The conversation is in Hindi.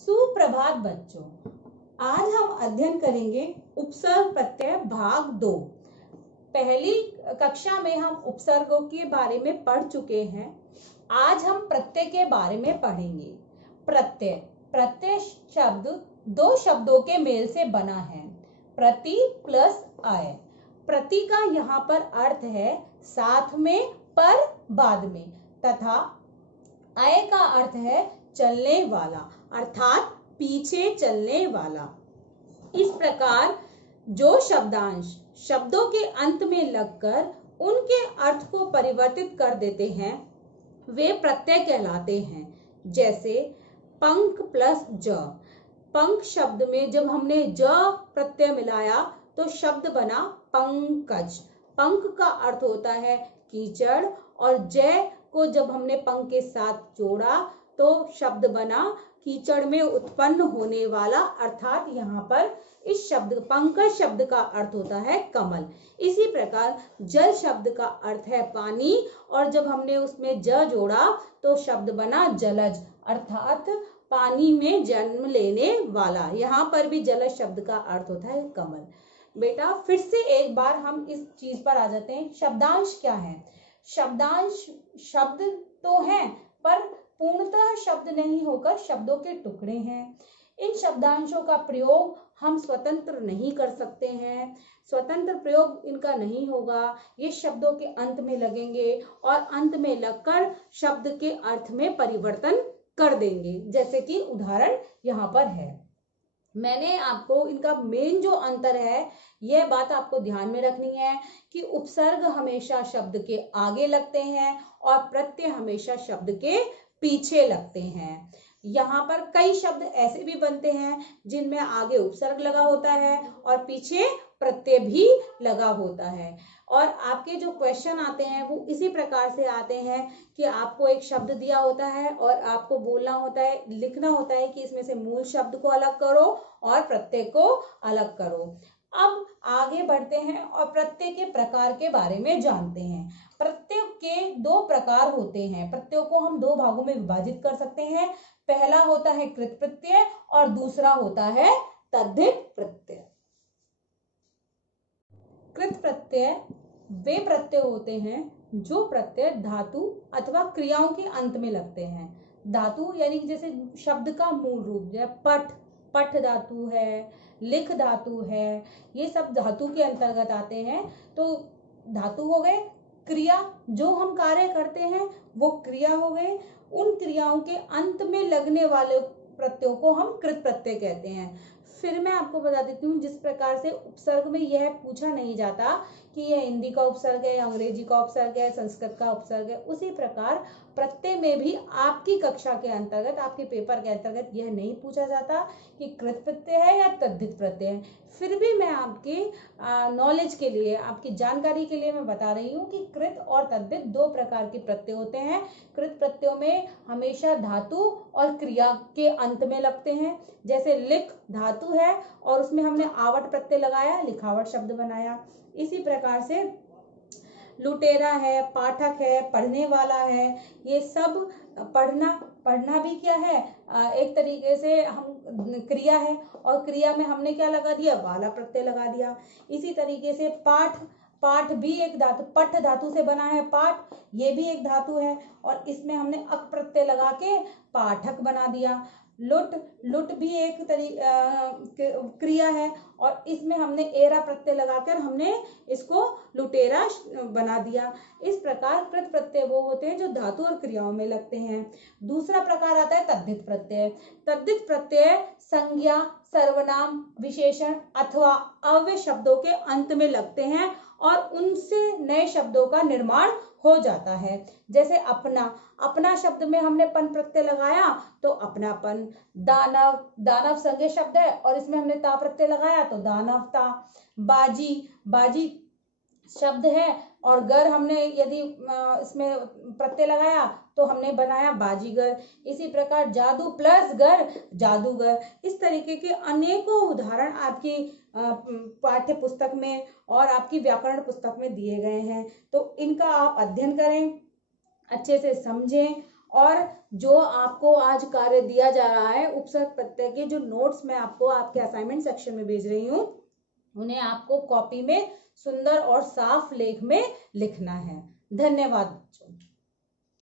सुप्रभात बच्चों, आज हम अध्ययन करेंगे उपसर्ग प्रत्यय भाग 2। पहली कक्षा में हम उपसर्गों के बारे में पढ़ चुके हैं। आज हम प्रत्यय के बारे में पढ़ेंगे। प्रत्यय प्रत्यय शब्द दो शब्दों के मेल से बना है, प्रति प्लस अय। प्रति का यहाँ पर अर्थ है साथ में पर बाद में, तथा अय का अर्थ है चलने वाला, अर्थात पीछे चलने वाला। इस प्रकार जो शब्दांश शब्दों के अंत में लगकर उनके अर्थ को परिवर्तित कर देते हैं वे प्रत्यय कहलाते हैं। जैसे पंख प्लस ज। पंख शब्द में जब हमने ज प्रत्यय मिलाया तो शब्द बना पंकज। पंख का अर्थ होता है कीचड़, और जय को जब हमने पंख के साथ जोड़ा तो शब्द बना कीचड़ में उत्पन्न होने वाला, अर्थात यहाँ पर इस शब्द पंकज शब्द का अर्थ होता है कमल। इसी प्रकार जल शब्द का अर्थ है पानी, और जब हमने उसमें ज जोड़ा तो शब्द बना जलज, अर्थात पानी में जन्म लेने वाला। यहाँ पर भी जलज शब्द का अर्थ होता है कमल। बेटा फिर से एक बार हम इस चीज पर आ जाते हैं। शब्दांश क्या है? शब्दांश शब्द तो हैं पर पूर्णतः शब्द नहीं होकर शब्दों के टुकड़े हैं। इन शब्दांशों का प्रयोग हम स्वतंत्र नहीं कर सकते हैं, स्वतंत्र प्रयोग इनका नहीं होगा। ये शब्दों के अंत में लगेंगे और अंत में लगकर शब्द के अर्थ में परिवर्तन कर देंगे, जैसे कि उदाहरण यहाँ पर है। मैंने आपको इनका मेन जो अंतर है यह बात आपको ध्यान में रखनी है कि उपसर्ग हमेशा शब्द के आगे लगते हैं और प्रत्यय हमेशा शब्द के पीछे लगते हैं। यहाँ पर कई शब्द ऐसे भी बनते हैं जिनमें आगे उपसर्ग लगा होता है और पीछे प्रत्यय भी लगा होता है। और आपके जो क्वेश्चन आते हैं वो इसी प्रकार से आते हैं कि आपको एक शब्द दिया होता है और आपको बोलना होता है, लिखना होता है कि इसमें से मूल शब्द को अलग करो और प्रत्यय को अलग करो। अब आगे बढ़ते हैं और प्रत्यय के प्रकार के बारे में जानते हैं। प्रत्यय के दो प्रकार होते हैं। प्रत्ययों को हम दो भागों में विभाजित कर सकते हैं। पहला होता है कृत प्रत्यय और दूसरा होता है तद्धित प्रत्यय। कृत प्रत्यय वे प्रत्यय होते हैं जो प्रत्यय धातु अथवा क्रियाओं के अंत में लगते हैं। धातु यानी जैसे शब्द का मूल रूप, जैसे पठ, पठ धातु है, लिख धातु है, ये सब धातु के अंतर्गत आते हैं। तो धातु हो गए, क्रिया जो हम कार्य करते हैं वो क्रिया हो गए। उन क्रियाओं के अंत में लगने वाले प्रत्ययों को हम कृत प्रत्यय कहते हैं। फिर मैं आपको बता देती हूँ, जिस प्रकार से उपसर्ग में यह पूछा नहीं जाता कि यह हिंदी का उपसर्ग है, अंग्रेजी का उपसर्ग है, संस्कृत का उपसर्ग है, उसी प्रकार प्रत्यय में भी आपकी कक्षा के अंतर्गत, आपके पेपर के अंतर्गत यह नहीं पूछा जाता कि कृत प्रत्यय है या तद्धित प्रत्यय है। फिर भी मैं आपके नॉलेज के लिए, आपकी जानकारी के लिए मैं बता रही हूँ कि कृत और तद्धित दो प्रकार के प्रत्यय होते हैं। कृत प्रत्ययों में हमेशा धातु और क्रिया के अंत में लगते हैं। जैसे लिख धातु है और उसमें हमने आवट प्रत्यय लगाया, लिखावट शब्द बनाया। इसी प्रकार से लुटेरा है, पाठक है, पढ़ने वाला है, ये सब पढ़ना भी क्या है, एक तरीके से हम क्रिया है, और क्रिया में हमने क्या लगा दिया, वाला प्रत्यय लगा दिया। इसी तरीके से पाठ भी एक धातु, पठ धातु से बना है पाठ, ये भी एक धातु है और इसमें हमने अक प्रत्यय लगा के पाठक बना दिया। लुट भी एक क्रिया है और इसमें हमने एरा प्रत्यय लगाकर हमने इसको लुटेरा बना दिया। इस प्रकार कृत प्रत्यय वो होते हैं जो धातु और क्रियाओं में लगते हैं। दूसरा प्रकार आता है तद्धित प्रत्यय। तद्धित प्रत्यय संज्ञा, सर्वनाम, विशेषण अथवा अव्यय शब्दों के अंत में लगते हैं और उनसे नए शब्दों का निर्माण हो जाता है। जैसे अपना शब्द में हमने पन प्रत्यय लगाया तो अपनापन। दानव संज्ञा शब्द है और इसमें हमने ता प्रत्यय लगाया तो दानवता। बाजी शब्द है और गर हमने यदि इसमें प्रत्यय लगाया तो हमने बनाया बाजीगर। इसी प्रकार जादू प्लस गर जादूगर। इस तरीके के अनेकों उदाहरण आपकी पाठ्य पुस्तक में और आपकी व्याकरण पुस्तक में दिए गए हैं। तो इनका आप अध्ययन करें, अच्छे से समझें और जो आपको आज कार्य दिया जा रहा है, उपसर्ग प्रत्यय के जो नोट्स मैं आपको आपके असाइनमेंट सेक्शन में भेज रही हूँ, उन्हें आपको कॉपी में सुंदर और साफ लेख में लिखना है। धन्यवाद बच्चों।